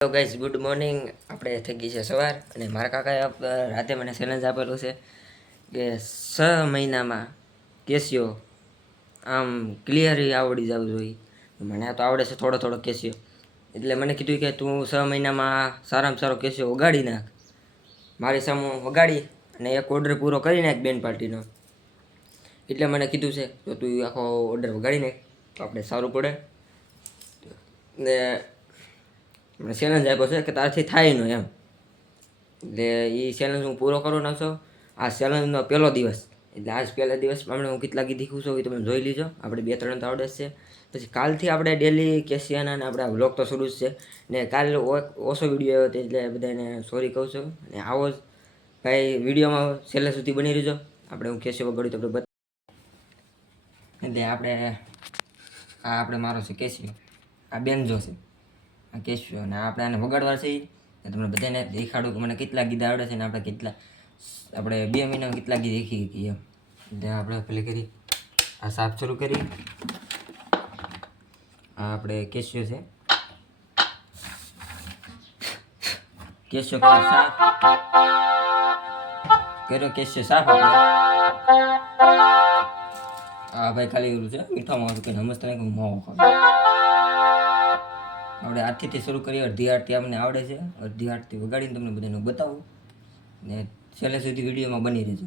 Hello guys good morning આપણે થઈ ગઈ છે સવાર અને મારા કાકાએ રાતે મને ચેલેન્જ આપેલું છે કે છ મહિનામાં કેસિયો આમ ક્લિયરી આવડી જવું જોઈએ. મને તો આવડે છે થોડો થોડો કેસિયો એટલે મને કીધું કે તું છ મહિનામાં સારામાં સારો કેસિયો વગાડી નાખ. મારી સામે વગાડી અને એક ઓર્ડર પૂરો કરી નાખ બેન પાર્ટીનો. એટલે મને કીધું છે, તો તું આખો ઓર્ડર વગાડી નાખ. તો આપણે સારું પડે. ને મને ચેલેન્જ આપ્યો છે કે તારથી થાય ન એમ. એટલે એ ચેલેન્જ હું પૂરો કરો નાખશો આ ચેલેન્જનો પહેલો દિવસ. એટલે આજ પહેલા દિવસમાં હમણાં હું કેટલા કીધી ખુશ છું એ તમે જોઈ લીજો. આપણે બે ત્રણ તો આવડે છે. પછી કાલથી આપણે ડેલી કેસિયાના ને આપણે વ્લોગ તો શરૂ જ છે. ને કાલે ઓછો વીડિયો આવ્યો હતો એટલે બધાને સોરી કહું છું. અને આવો જ. ભાઈ, વિડીયોમાં છેલ્લે સુધી બની રહેજો. આપણે હું કેસિયો વગાડું તો આપણે એટલે આપણે આ આપણે મારો છે કેસિયો આ બેન છે. કેશિયો અને આપણે આને વગાડવા છે તમને બધાને દેખાડું કે મને કેટલા ગીત આવડે છે ને આપણે કેટલા આપણે બે મહિનામાં કેટલા ગીત દેખી ગઈ એમ. આપણે પેલે કરી, આ સાફ શરૂ કરી. આ આપણે કેશ્યો છે. કેશ્યો કરો સાફ. કર્યો કેશ્યો સાફ આપણે. આ ભાઈ ખાલી એવું છે મીઠા મારું કે નમસ્તે હું મોવો ખાઉં આપણે આરતીથી શરૂ કરીએ. અડધી આરતી અમને આવડે છે. અડધી આરતી વગાડીને તમને બધાને બતાવું. ને છેલ્લે સુધી વિડીયોમાં બની રહેજો.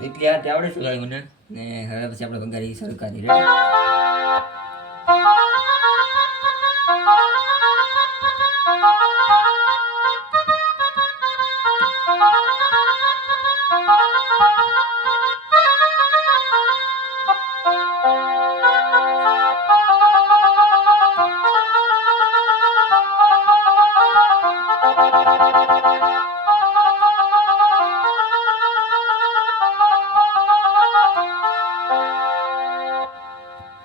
એટલી આરતી આવડે ભાઈ મને? ને હવે પછી આપણે વગાડી સરકારી રેડી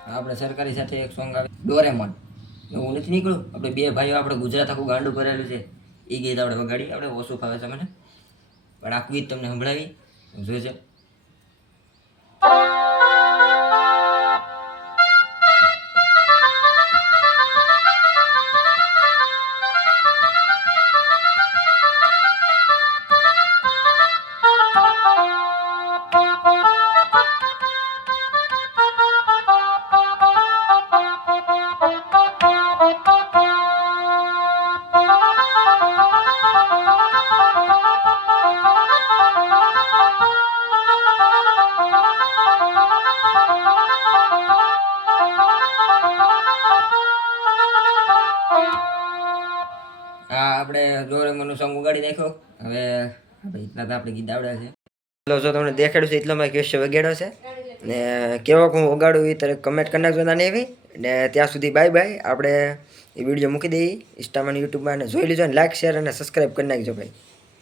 આપણે સરકારી સાથે એક સોંગ આવે ડોરેમોન હું નથી નીકળ્યું આપણે બે ભાઈઓ આપણે ગુજરાત આખું ગાંડું ભરેલું છે. એ ગીત આપણે વગાડી આપણે ઓછું ફાવે છે મને. પણ આખું ગીત તમને સંભળાવી. જોઈશે આ આપણે ડોરેમોનનું સોંગ ઉગાડી નાખ્યો. હવે એટલા તો આપણે ગીત આવડે છે. ચલો જો તમને દેખાડ્યું છે એટલામાં ક્વેશ્ચન વગાડ્યો છે. ને કેવો હું ઉગાડું એ તરફ કમેન્ટ કરી નાખજો નાની એવી. ને ત્યાં સુધી બાય બાય આપણે એ વીડિયો મૂકી દઈએ. ઇન્સ્ટામાં યુટ્યુબમાં અને જોઈ લીજો ને લાઈક શેર અને સબસ્ક્રાઈબ કરી નાખજો ભાઈ.